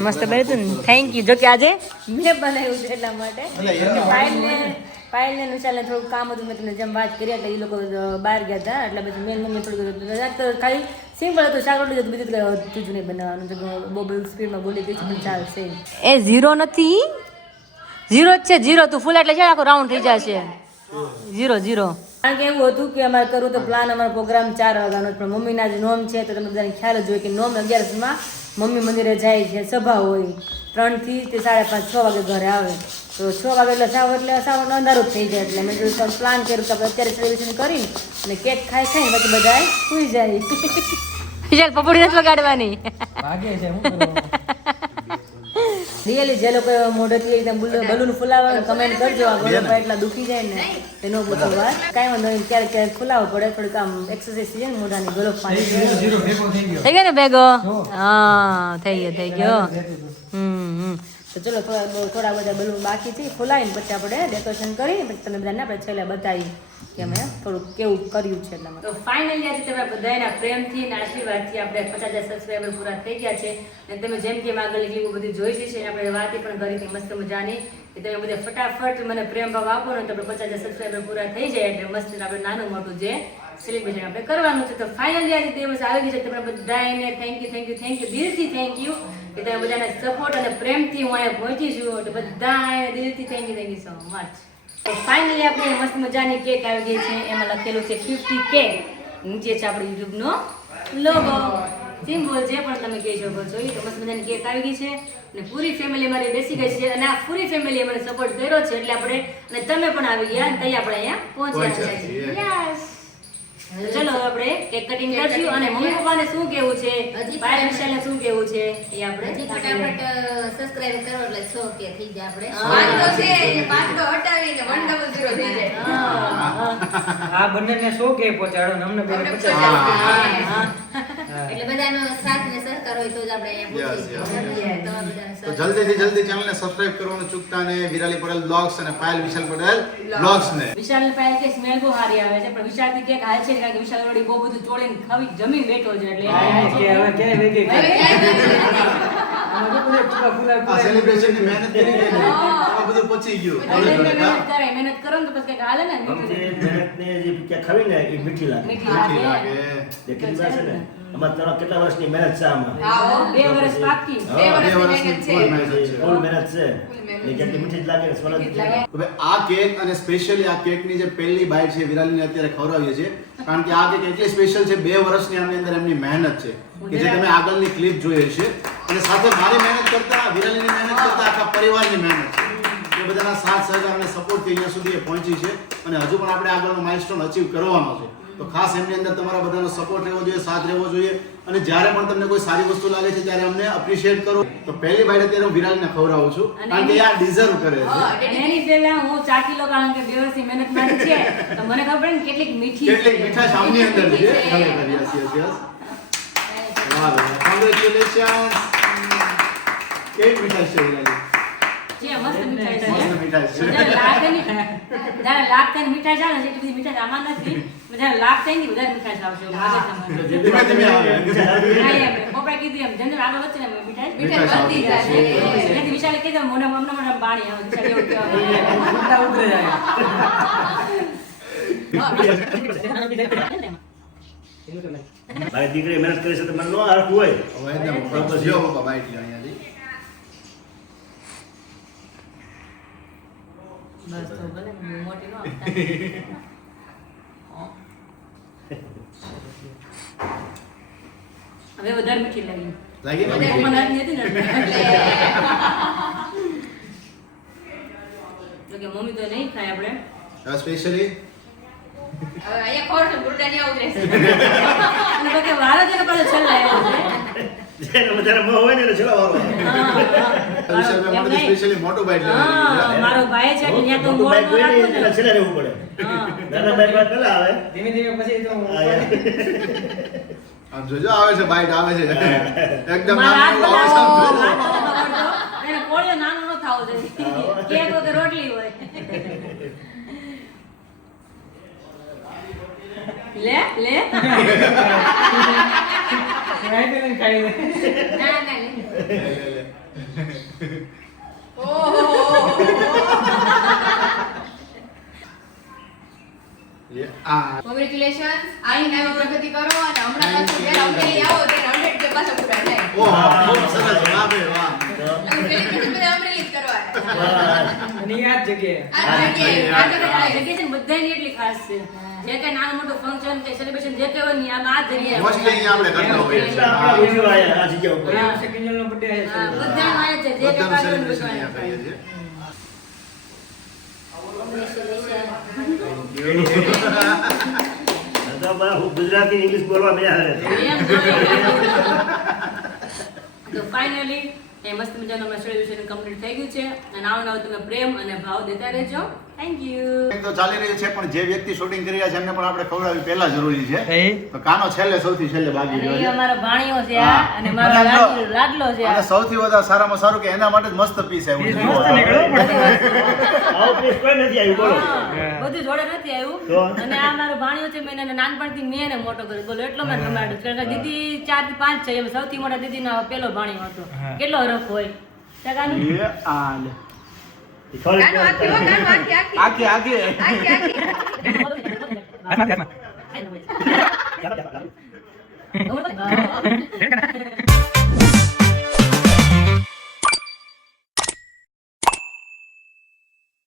મસ્ત બન્યું હતું ને. Thank you. જો કે આજે મેં બનાવ્યું છે એટલા માટે પાયલને વિશાલને થોડું કામ હતું, મેં તમને જેમ વાત કરી એટલે એ લોકો બહાર ગયા હતા એટલે પછી મેન મમ્મી થોડું ખાલી સિમ્પલ હતું, શાક રોટલી હતું, બીજું તું જ નહીં બનાવવાનું. બહુ બહુ સ્પીડમાં બોલી ગઈ છે પણ ચાલશે. એ 0 નથી, 0 જ છે 0. તું ફૂલ એટલે છે આખો રાઉન્ડ થઈ જશે 0. કારણ કે એવું હતું કે અમારે કરવું તો પ્લાન અમારો પ્રોગ્રામ 4 વાગ્યાનો પણ મમ્મીના જ નોમ છે તો તમે બધાને ખ્યાલ જ હોય કે નોમ 11માં મમ્મી મંદિરે જાય છે, સભા હોય 3 થી તે 5:30 6 વાગે ઘરે આવે તો 6 વાગે એટલે સાવ અંધારું જ થઈ જાય. એટલે મેં જો પ્લાન કર્યું તો આપણે અત્યારે સેલિબ્રેશન કરીને અને કેક ખાઈને પછી બધા સુઈ જાય. વિશાલ પપડી નથી વગાડવાની ભાગે છે હું કરવાનું. રિયલી જે લોકો મોઢેથી એકદમ બલૂન ફુલાવવા કમેન્ટ કરજો. આ ગળો એટલા દુખી જાય ને એનો પૂછો વાત કાંઈ વાંધો નહીં. ક્યારેક ફુલાવવો પડે, થોડીક આમ એક્સરસાઇઝ થઈ જાય ને મોઢાની ગળો પાણી જીરો ભેગો થઈ ગયો. થઈ ગયો ને ભેગો? હા થઈ ગયો. તો ચલો થોડા બધા બલૂન બાકી છે ફુલાવીને પછી આપણે ડેકોરેશન કરી પછી તમે બધાને આપણે છેલ્લે બતાવી કે અમે થોડુંક કેવું કર્યું છે એટલા માટે. તો ફાઇનલી આજે તમે બધાના પ્રેમથી અને આશીર્વાદથી આપણે 50,000 સબસ્ક્રાઈબર પૂરા થઈ ગયા છે અને તમે જેમ કે આગળ ક્લિપો બધી જોઈ છે આપણે વાતે પણ કરી હતી મસ્ત મજાની કે તમે બધા ફટાફટ મને પ્રેમ ભાવ આપો ને તો આપણે 50,000 સબસ્ક્રાઈબર પૂરા થઈ જાય એટલે મસ્ત આપણે નાનું મોટું જે સેલિબ્રેશન આપણે કરવાનું છે. તો ફાઇનલી આજે દિવસ આવી ગયો છે. તમે બધાને થેન્ક યુ દિલથી થેન્ક યુ કે તમે બધાના સપોર્ટ અને પ્રેમથી હું અહીંયા પહોંચી છું. એટલે બધાને દિલથી thank you so much. Finally આપણે મસ્ત મજાની કેક આવી ગઈ છે. એમાં લખેલું છે 50K. નીચે છે આપણો YouTube નો લોગો, સિમ્બોલ જે પણ તમે કહી શકો છો. એ તો મસ્ત મજાની કેક આવી ગઈ છે અને પૂરી ફેમિલી મારી બેસી ગઈ છે અને આ પૂરી ફેમિલીએ મને સપોર્ટ કર્યો છે એટલે આપણે અને તમે પણ આવી ગયા અને તઈ આપણે અહીંયા પહોંચ્યા છીએ. યસ. ચલો આપણે કેક કટિંગ કરશું અને મમ્મી પપ્પાને શું કેવું છે, ભાઈ વિશાલને શું કેવું છે એ આપણે હજી ફટાફટ સબસ્ક્રાઇબ કરો એટલે 100K થઈ જાય આપણે. પાંચડો છે એ પાંચડો હટાવીને 100 થઈ જાય. આ બંનેને 100K પહોંચાડો ને અમને બેને 50K. એટલે બધાનો સાથ ને સહકાર હોય તો જ આપણે અહીંયા Yes, yes. પહોંચી તો બધાનો તો સાથ. જલ્દીથી જલ્દી ચેનલને સબસ્ક્રાઇબ કરવાનું ચૂકતા નહીં. વિરાલી પટેલ બ્લોગ્સ અને પાયલ વિશાલ પટેલ બ્લોગ્સ ને વિશાલને પાસે કે સ્મેલ બહુ સારી આવે છે પણ વિશાલથી કેક હાલ છે કારણ કે વિશાલ વળી બહુ બધું ચોળીને ખાવી જમીન બેઠો છે એટલે એને હાલ છે. હવે ક્યાંય વેગી આ સેલિબ્રેશન ની મહેનત કરી છે ને આ બધું પચી ગયું. એટલે મહેનત કરે, મહેનત કરો ને તો પછી કંઈક હાલે ને આમથી મહેનતને જે ક્યાં ખાવી ને એ મીઠી લાગે. મીઠી મીઠી લાગે. લાગે. જે કેટલી વાર છે ને આમાં તમારા કેટલા વર્ષની મહેનત છે આમાં? આવો. 2 વર્ષ બાકી. હા, 2 2 વર્ષની વર્ષની મહેનત છે. ફૂલ ફૂલ મહેનત છે. મહેનત છે. એ જેટલી મીઠી જ લાગે ને સ્વાદ જ લાગે. હવે આ કેક અને સ્પેશિયલી આ કેકની જે પહેલી બાઈટ છે વિરાલીને અત્યારે ખવડાવીએ છીએ કારણ કે આ કેક એટલી સ્પેશિયલ છે 2 વર્ષની આની અંદર એમની મહેનત છે કે જે તમે આગળની ક્લિપ જોઈ હશે અને સાથે મારી મહેનત કરતા વિરાલીની મહેનત કરતા આખા પરિવારની મહેનત છે એ બધાના સાથ સહકાર અને સપોર્ટથી અહીંયા સુધી એ પહોંચી છે અને હજુ પણ આપણે આગળનો માઇલસ્ટોન અચીવ કરવાનો છે તો ખાસ એમની અંદર તમારા બધાનો સપોર્ટ રહેવો જોઈએ, સાથ રહેવો જોઈએ અને જ્યારે પણ તમને કોઈ સારી વસ્તુ લાગે છે ત્યારે અમને એપ્રિશિએટ કરો. તો પહેલી બાઈટ અત્યારે હું વિરાલીને ખવડાવું છું કારણ કે એ આ ડિઝર્વ કરે છે. અને એની પહેલા હું ચાખી લો કારણ કે 2 વર્ષની મહેનત મારી છે તો મને ખબર ને કેટલીક મીઠી કેટલીક મીઠાશ આમની અંદર છે ખરેખર. Yes yes yes. વાહ કોંગ્રેચ્યુલેશન. કેવી મીઠાશ છે વિરાલી? છે મસ્ત મીઠાઈ છે. મસ્ત મીઠાશ છે. જ્યારે લાગતાની મીઠાઈ આવે ને એટલી બધી મીઠાઈ આમાં નથી. જ્યારે લાગતાની ની વધારે મીઠાઈ આવશે એવું લાગે છે મને. ધીમે ધીમે આવે. હા, એમ. પપ્પાએ કીધું એમ જનરલ આગળ વધશે ને મીઠાઈ મીઠાઈ વધતી જાય. એટલે વિશાલે કીધું મોઢા મોઢા પાણી આવે વિશાલ એવું કહેવા ઉલટા ઉતરે જાય. મારી દીકરી મહેનત કરે છે તો મને ન હરખું હોય. હવે એકદમ બસ જો પપ્પા બાઈટ લ્યો અહીંયાથી. બસ તો ભલે ને મોટી નો હવે વધારે મીઠી લાગી. લાગી ને? પપ્પાને હાથની હતી ને એટલે કે મમ્મી તો નહીં ખાય આપણે આ સ્પેશિયલી હવે અહીંયા ખોરશું ગુરડાની આવું રહેશે. અને પછી વારો છે ને પાછો છેલ્લા એવો છે. જેને વધારે મોહ હોય ને એને છેલ્લા વારો આવે. વિશાલભાઈ માટે સ્પેશિયલી મોટું બાઈટ હા, લેવાનું. મારો ભાઈ છે એટલે ત્યાં તો મોટું બાઈક મોડ હોય ને રાખો એના ને. છેલ્લે રહેવું પડે. હા. નાના બાઈક વાત પહેલા આવે. ધીમે ધીમે પછી તો આ યાર. આમ જોજો આવે છે બાઈટ આવે છે એકદમ મારા હાથ નાનું આવે બનાવો, છે. હાથ બનાવો. એને કોળિયો નાનો ન થાવો જોઈએ. કેક વગર રોટલી હોય. લે લે ખાઈ લે. ના ના લે. આ કોંગ્રેચ્યુલેશન્સ. આઈને નવો પ્રગતિ કરો અને હમણાં પાછું જ્યારે અમરેલી આવો ત્યારે 100K પાછા પૂરા થાય. ઓહ ખૂબ સરસ વાહ ભાઈ વાહ. સેલિબ્રેશન બધા અમરેલી જ કરવાના. બસ. અને ઈ આ જ જગ્યાએ. આ જગ્યાએ આ જગ્યાએ આ જગ્યા છે ને બધાની એટલી ખાસ છે જે કઈ નાનું મોટું ફંક્શન કે સેલિબ્રેશન જે કઈ હોય ને આમાં આ જગ્યાએ મોસ્ટલી અહીંયા આપણે કરતા હોઈએ એટલા આપણા છીએ. વિડીયો આયા આ જગ્યા ઉપર. હા. કિંજલનો birthday આવે છે. હા, બધાનું આ છે જે કઈ બધાનું પાછળ celebration અહીંયા કરીએ છીએ. તો બા હું ગુજરાતી ઇંગ્લિશ બોલવા બે હારે. એમ જોઈએ. તો ફાઇનલી એ મસ્ત મજાનું અમારું સેલિબ્રેશન કમ્પ્લીટ થઈ ગયું છે અને આવો નવો તમે પ્રેમ અને ભાવ દેતા રહેજો. Thank you. તો ચાલી રહ્યું છે પણ જે વ્યક્તિ શૂટિંગ કરી રહ્યા છે એમને પણ આપણે ખવડાવવી પહેલા જરૂરી છે એ? તો કાનો છેલ્લે સૌથી છેલ્લે બાકી અને રહ્યો એ છે. અમારો ભાણિયો છે આ હા. અને મારો અને લાડલો છે અને આ. સૌથી વધારે સારામાં સારું કે એના માટે જ મસ્ત પીસ આવ્યું છે. મસ્ત નીકળ્યો પણ. આવું પીસ કોઈ નથી આવ્યું બોલો. હા, બધું જોડે નથી તો? આવ્યું અને આ મારો ભાણિયો છે મેં એને નાનપણથી મેં એને મોટો કર્યો બોલો એટલો મેં રમાડ્યો કારણ કે દીદી 4 થી 5 છે એમ સૌથી મોટા દીદીનો પેલો ભાણિયો હતો કેટલો હરખ હોય ટકાનું એ આ લે. એ ખબર ગાનું આખી હો, ગાનું આખી આખી. આખી આખી આખી આખી.